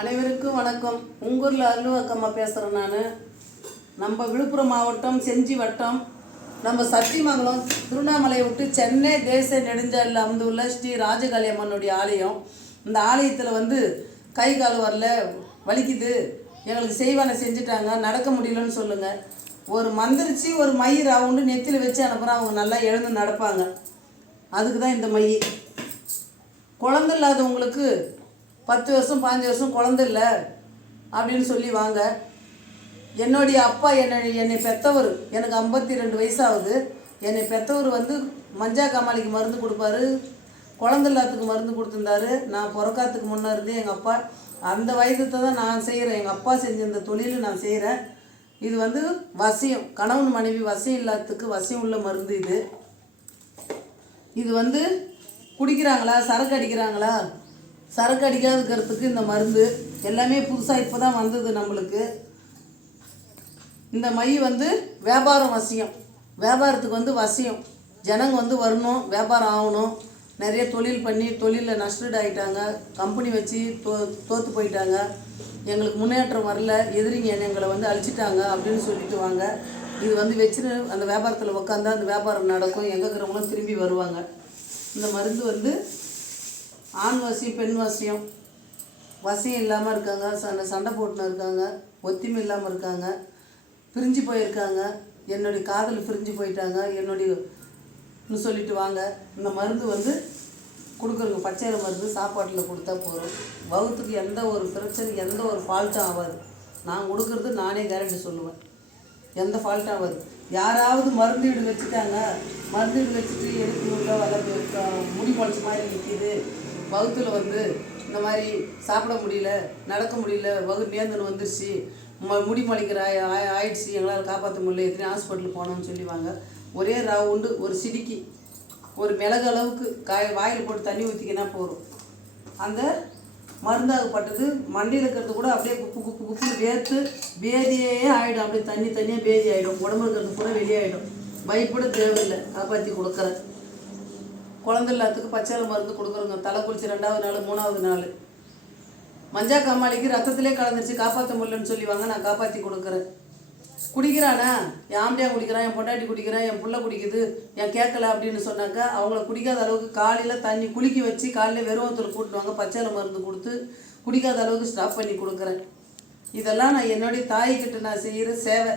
அனைவருக்கும் வணக்கம். உங்கூரில் அருள்வாக்கம்மா பேசுகிறேன். நம்ம விழுப்புரம் மாவட்டம் செஞ்சி வட்டம் நம்ம சத்தியமங்கலம் திருவண்ணாமலையை விட்டு சென்னை தேசிய நெடுஞ்சாலையில் அமைந்துள்ள ஸ்ரீ ராஜகாளியம்மனுடைய ஆலயம். இந்த ஆலயத்தில் கை கால் வரல, வலிக்குது, எங்களுக்கு செய்வானை செஞ்சுட்டாங்க, நடக்க முடியலன்னு சொல்லுங்கள். ஒரு மந்திரிச்சு ஒரு மை ரவுண்டு நெத்தியில் வச்சு அனுப்புகிறோம், அவங்க நல்லா எழுந்து நடப்பாங்க. அதுக்கு தான் இந்த மை. குழந்தை இல்லாதவங்களுக்கு 10 வருஷம் 15 வருஷம் குழந்தை இல்லை அப்படின்னு சொல்லி வாங்க. என்னுடைய அப்பா என்னை பெற்றவர், எனக்கு 52 வயசாகுது. என்னை பெற்றவர் மஞ்சா காமாலிக்கு மருந்து கொடுப்பாரு, குழந்தை இல்லாததுக்கு மருந்து கொடுத்துருந்தாரு. நான் பிறக்காத்துக்கு முன்னே இருந்து எங்கள் அப்பா அந்த வயதுத்தை தான் நான் செய்கிறேன். எங்கள் அப்பா செஞ்ச இந்த தொழில் நான் செய்கிறேன். இது வசியம், கணவன் மனைவி வசியம் இல்லாததுக்கு வசியம் உள்ள மருந்து. இது குடிக்கிறாங்களா, சரக்கு அடிக்கிறாங்களா, சரக்கு அடிக்காதுக்கிறதுக்கு இந்த மருந்து எல்லாமே புதுசாக இப்போ தான் வந்தது நம்மளுக்கு. இந்த மை வியாபாரம் வசியம், வியாபாரத்துக்கு வசியம். ஜனங்க வரணும், வியாபாரம் ஆகணும். நிறைய தொழில் பண்ணி தொழிலில் நஷ்டீடு ஆகிட்டாங்க, கம்பெனி வச்சு தோற்று போயிட்டாங்க, எங்களுக்கு முன்னேற்றம் வரல, எதிரிங்க எங்களை அழிச்சிட்டாங்க அப்படின்னு சொல்லிட்டு வாங்க. இது வச்சுன்னு அந்த வியாபாரத்தில் உட்காந்தா அந்த வியாபாரம் நடக்கும், எங்கே இருக்கிறவங்களும் திரும்பி வருவாங்க. இந்த மருந்து ஆண் வசியம், பெண் வசியம், வசியம் இல்லாமல் இருக்காங்க, சண்டை போட்டுன்னு இருக்காங்க, ஒத்துமை இல்லாமல் இருக்காங்க, பிரிஞ்சு போயிருக்காங்க, என்னுடைய காதல் பிரிஞ்சு போயிட்டாங்க என்னுடையன்னு சொல்லிட்டு வாங்க. இந்த மருந்து கொடுக்குறங்க, பச்சையில மருந்து சாப்பாட்டில் கொடுத்தா போகிறோம். வகுத்துக்கு எந்த ஒரு பிரச்சனை, எந்த ஒரு ஃபால்ட்டும் ஆகாது. நான் கொடுக்குறது நானே கேரண்டி சொல்லுவேன், எந்த ஃபால்ட்டும் ஆகாது. யாராவது மருந்து வீடு வச்சுட்டாங்க, மருந்து வீடு வச்சுட்டு எடுக்கணுள்ள வளர்ந்து முடி முளைச்ச மாதிரி நிற்கிது, வகுத்தில் இந்த மாதிரி சாப்பிட முடியல, நடக்க முடியல, நேர்ந்துன்னு வந்துருச்சு, முடி முளைக்கிற ஆயிடுச்சு, எங்களால் காப்பாற்ற முடியல, எத்தனை ஹாஸ்பிட்டலுக்கு போனோம்னு சொல்லிவாங்க. ஒரே ரவுண்டு ஒரு சிடிக்கி ஒரு மிளகு அளவுக்கு வாயில் போட்டு தண்ணி ஊற்றிக்கினா போகிறோம். அந்த மருந்தாகப்பட்டது மண்டியில் இருக்கிறது கூட அப்படியே குப்பு குப்பு குப்புன்னு வேர்த்து பேதியே ஆகிடும். அப்படியே தண்ணியாக பேதி ஆகிடும், உடம்பு இருக்கிறது கூட வெளியாகிடும். பயப்பட தேவையில்லை. காப்பாற்றி கொடுக்குறேன். குழந்தை இல்லாததுக்கு பச்சையில மருந்து கொடுக்குறோங்க. தலை குளிச்சு 2வது நாள் 3வது நாள். மஞ்சா காமாலிக்கு ரத்தத்திலே கலந்துருச்சு, காப்பாற்ற முடியலன்னு சொல்லிவாங்க, நான் காப்பாற்றி கொடுக்குறேன். குடிக்கிறானா, என் ஆம்படியா குடிக்கிறான், என் பொண்டாட்டி குடிக்கிறான், என் புள்ள குடிக்குது, என் கேட்கல அப்படின்னு சொன்னாக்கா அவங்கள குடிக்காத அளவுக்கு காலையில் தண்ணி குளிக்க வச்சு காலையில் வெறுவத்தில் கூட்டுவாங்க, பச்சையில மருந்து கொடுத்து குடிக்காத அளவுக்கு ஸ்டாப் பண்ணி கொடுக்குறேன். இதெல்லாம் நான் என்னுடைய தாய்கிட்ட நான் செய்கிற சேவை.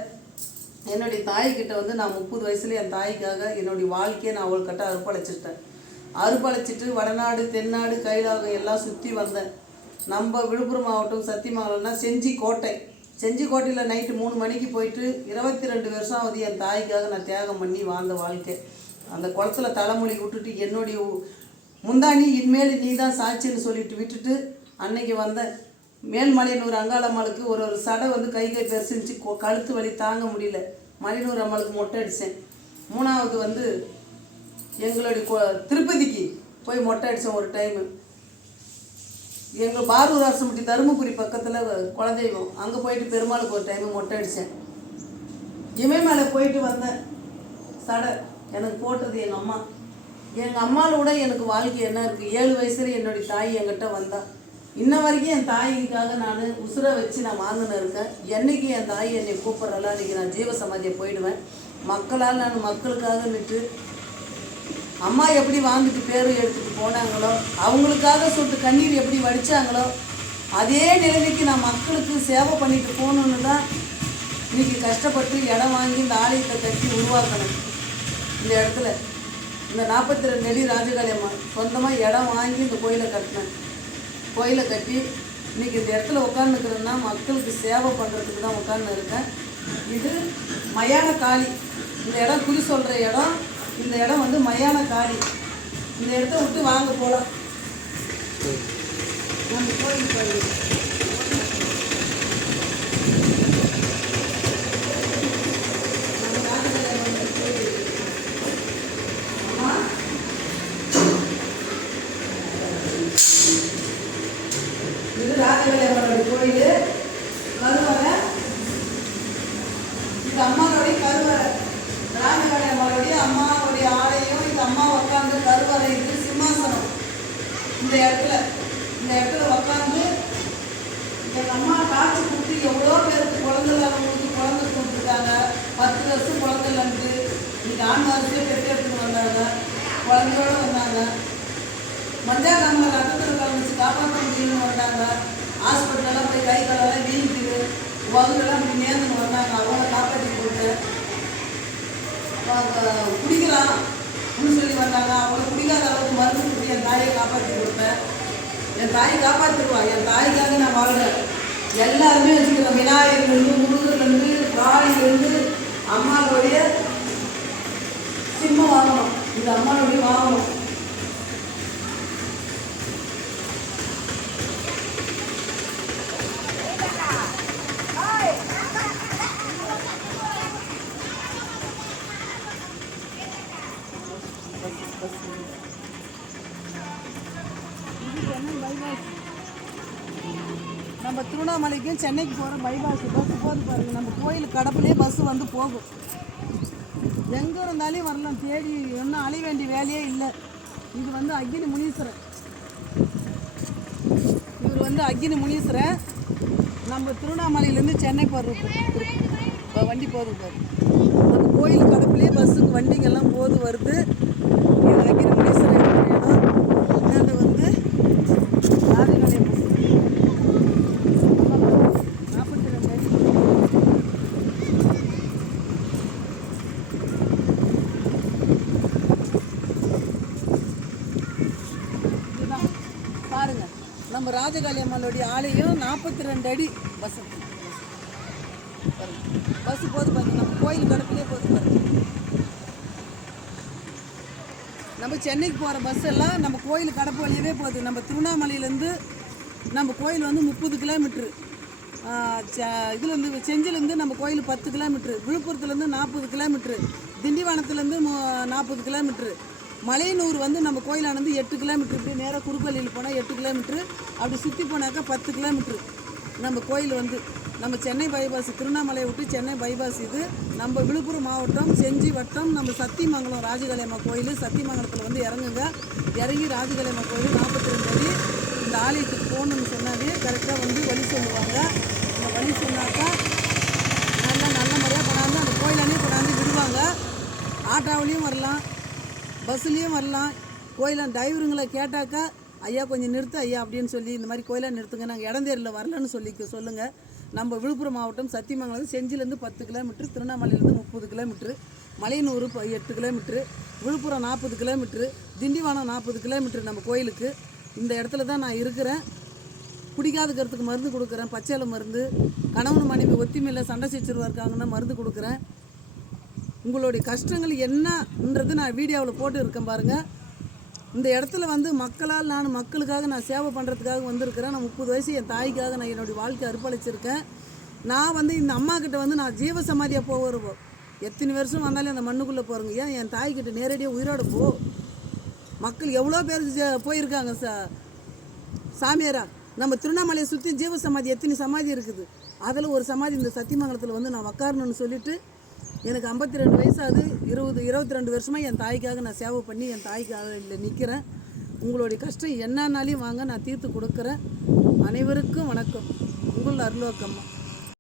என்னுடைய தாய்கிட்ட நான் 30 வயசுல என் தாய்க்காக என்னுடைய வாழ்க்கையை நான் அவள்கிட்ட அர்ப்பணிச்சிட்டேன். அர்ப்பணிச்சிட்டு வடநாடு தென்னாடு கைலாகம் எல்லாம் சுற்றி வந்தேன். நம்ம விழுப்புரம் மாவட்டம் சத்தியமங்கலம்னா செஞ்சி கோட்டை. செஞ்சி கோட்டையில் நைட்டு 3 மணிக்கு போயிட்டு 22 வருஷம் ஆகுது என் தாய்க்காக நான் தியாகம் பண்ணி வாழ்ந்த வாழ்க்கை. அந்த குளத்துல தலைமொழி விட்டுட்டு என்னுடைய முந்தாணி இனிமேல் நீ தான் சாட்சின்னு சொல்லிட்டு விட்டுட்டு அன்னைக்கு வந்தேன். மேல்மலையனூர் அங்காளம்மாளுக்கு ஒரு சடை கை பெருசுச்சு, கழுத்து வலி தாங்க முடியல, மலையனூர் அம்மாளுக்கு மொட்டை அடித்தேன். 3வது எங்களுடைய திருப்பதிக்கு போய் மொட்டை அடித்தேன் ஒரு டைமு. எங்கள் பாரூர் அரசம்பட்டி தருமபுரி பக்கத்தில் குலதெய்வம், அங்கே போயிட்டு பெருமாளுக்கு ஒரு டைமு மொட்டை அடித்தேன். இமயமலை போயிட்டு வந்தேன். சடை எனக்கு போட்டது எங்கள் அம்மா. எங்கள் அம்மாவில் கூட எனக்கு வாழ்க்கை என்ன இருக்குது. 7 வயசுல என்னுடைய தாய் என்கிட்ட வந்தாள். இன்ன வரைக்கும் என் தாய்க்காக நான் உசுரை வச்சு நான் வாங்கின்னு இருக்கேன். என்றைக்கு என் தாய் என்னை கூப்பிட்றலாம், அன்றைக்கி நான் ஜீவசமாதியை போயிடுவேன். மக்களால் நான் மக்களுக்காக விட்டு அம்மா எப்படி வாழ்ந்துட்டு பேர் எடுத்துகிட்டு போனாங்களோ, அவங்களுக்காக சொல்லிட்டு கண்ணீர் எப்படி வடித்தாங்களோ, அதே நிலைமைக்கு நான் மக்களுக்கு சேவை பண்ணிட்டு போகணுன்னு தான் இன்றைக்கி கஷ்டப்பட்டு இடம் வாங்கி இந்த ஆலயத்தை கட்டி உருவாக்கணும். இந்த இடத்துல இந்த 42 அடி ராஜகாளியம்மா சொந்தமாக இடம் வாங்கி இந்த கோயிலை கட்டினேன். கோயிலை கட்டி இன்றைக்கி இந்த இடத்துல உட்காந்துக்கிறேன்னா மக்களுக்கு சேவை பண்ணுறதுக்கு தான் உட்காந்து இருக்கேன். இது மயான காளி. இந்த இடம் குறி சொல்கிற இடம். இந்த இடம் மயான காளி. இந்த இடத்த விட்டு வாங்க போகலாம். நம்ம கோயில் கோயில் இது ராஜகாளியம்மனுடைய கோயில். கருவறை இது அம்மாவுடைய கருவறை. ராஜகாளியம்மனுடைய அம்மாவுடைய ஆலயம். இது அம்மா உட்காந்து கருவறை. இது சிம்மாசனம். இந்த இடத்துல உட்காந்து வருஷம் குழந்தைலன்ட்டு இன்னைக்கு ஆண் வாரிசே பெற்று எடுத்துட்டு வந்தாங்க, குழந்தையோட வந்தாங்க. மஞ்சா காமில் ரத்தத்தில் கலந்துச்சு காப்பாற்ற முடியும்னு வந்தாங்க. ஹாஸ்பிட்டலெல்லாம் போய் கை காலெல்லாம் வீங்கிட்டு வகுடெல்லாம் அப்படி நேர்ந்துன்னு வந்தாங்க. அவங்கள காப்பாற்றி கொடுத்தேன். குடிக்கிறான் அப்படின்னு சொல்லி வந்தாங்க. அவங்கள குடிக்காத அளவுக்கு மருந்து கொடுத்து என் தாயை காப்பாற்றி கொடுத்தேன். என் தாயை காப்பாற்றிடுவான். என் தாய்க்காக நான் வாழ்கிறேன். எல்லாருமே வச்சுக்கிறோம். விநாயகர்லேருந்து முருகர்லேருந்து காளிலேருந்து அம்மாவுடைய சிம்மம் வாங்கணும். இந்த அம்மாவுடைய வாங்கணும். நம்ம திருவண்ணாமலைக்கும் சென்னைக்கு போகிற பைபாஸ் பஸ்ஸு போது பாருங்கள். நம்ம கோயில் கடப்புலேயே பஸ்ஸு வந்து போகும். எங்கே இருந்தாலும் வரலாம். தேடி ஒன்றும் அலைய வேண்டிய வேலையே இல்லை. இது வந்து அக்னி முனீஸ்வரன். இவர் வந்து அக்னி முனீஸ்வரன். நம்ம திருவண்ணாமலையிலேருந்து சென்னை போடுற வண்டி போகுது பாரு. நம்ம கோயில் கடப்புலேயே பஸ்ஸுக்கு வண்டிங்கெல்லாம் போது வருது. இது அக்னி முனீஸ்வரன் இடம். இந்தாண்ட வந்து ராஜகலை பஸ் 42 அடி. இதுதான் பாருங்க, நம்ம ராஜகாளி அம்மனுடைய ஆலயம் 42 அடி பஸ் பஸ்ஸு போது பாருங்க. நம்ம கோயில் கடப்புலேயே போது பாருங்க. நம்ம சென்னைக்கு போகிற பஸ் எல்லாம் நம்ம கோயில் கடப்பு வழியவே போகுது. நம்ம திருவண்ணாமலையிலேருந்து நம்ம கோயில் வந்து 30 கிலோமீட்ரு, இதுலேருந்து செஞ்சிலேருந்து நம்ம கோயில் 10 கிலோமீட்ரு, விழுப்புரத்துலேருந்து 40 கிலோமீட்ரு, திண்டிவனத்துலேருந்து 40 கிலோமீட்ரு, மலையனூர் வந்து நம்ம கோயிலானது 8 கிலோமீட்ரு. இப்படி நேராக குறுக்கல்லியில் போனால் 8 கிலோமீட்ரு, அப்படி சுற்றி போனாக்கா 10 கிலோமீட்ரு. நம்ம கோயில் வந்து நம்ம சென்னை பைபாஸ், திருவண்ணாமலையை விட்டு சென்னை பைபாஸ். இது நம்ம விழுப்புரம் மாவட்டம் செஞ்சி வட்டம். நம்ம சத்தியமங்கலம் ராஜகாளி அம்மா கோயில். சத்தியமங்கலத்தில் வந்து இறங்குங்க. இறங்கி ராஜகாளி அம்மா கோயில் 42 அடி. இந்த ஆலயத்துக்கு போகணுன்னு சொன்னாலே கரெக்டாக வந்து வழி சொல்லுவாங்க. இந்த வழி சொன்னாக்கா நல்ல முறையாக கொண்டாந்து அந்த கோயிலானே கொண்டாந்து விடுவாங்க. ஆட்டோவிலையும் வரலாம், பஸ்ஸுலேயும் வரலாம். கோயிலில் டிரைவருங்களை கேட்டாக்கா ஐயா கொஞ்சம் நிறுத்து ஐயா அப்படின்னு சொல்லி இந்த மாதிரி கோயிலாக நிறுத்துங்க, நாங்கள் இடந்தேரில் வரலன்னு சொல்லுங்கள். நம்ம விழுப்புரம் மாவட்டம் சத்தியமங்கலம் செஞ்சிலேருந்து 10 கிலோமீட்ரு, திருவண்ணாமலையிலேருந்து 30 kilometre, Malayanur 8 kilometre, Villupuram 40 kilometre, Tindivanam 40 kilometre நம்ம கோயிலுக்கு. இந்த இடத்துல தான் நான் இருக்கிறேன். குடிக்காதுக்கிறதுக்கு மருந்து கொடுக்குறேன், பச்சையில மருந்து. கணவன் மனைவி ஒத்திமையில் சண்டை சச்சரவாக இருக்காங்கன்னா மருந்து கொடுக்குறேன். உங்களுடைய கஷ்டங்கள் என்னன்றது நான் வீடியோவில் போட்டு இருக்கேன் பாருங்கள். இந்த இடத்துல வந்து மக்களுக்காக நான் சேவை பண்ணுறதுக்காக வந்திருக்கிறேன். நான் 30 வயசு என் தாய்க்காக நான் என்னுடைய வாழ்க்கை அர்ப்பணிச்சிருக்கேன். நான் வந்து இந்த அம்மா கிட்ட வந்து நான் ஜீவ சமாதியாக போகிறோம். எத்தனை வருஷம் வந்தாலும் அந்த மண்ணுக்குள்ளே போகிறோங்க. ஏன் என் தாய்கிட்ட நேரடியாக உயிரோட போ. மக்கள் எவ்வளோ பேர் போயிருக்காங்க சாமியாரா. நம்ம திருவண்ணாமலையை சுற்றி ஜீவ சமாதி எத்தனை சமாதி இருக்குது. அதில் ஒரு சமாதி இந்த சத்தியமங்கலத்தில் வந்து நான் உக்காரணும்னு சொல்லிவிட்டு எனக்கு 52 வயசாகுது. 22 வருஷமாக என் தாய்க்காக நான் சேவை பண்ணி என் தாய்க்காக இல்லை நிற்கிறேன். உங்களுடைய கஷ்டம் என்னன்னாலையும் வாங்க, நான் தீர்த்து கொடுக்குறேன். அனைவருக்கும் வணக்கம். உங்கள் அருள்வாக்கம்மா.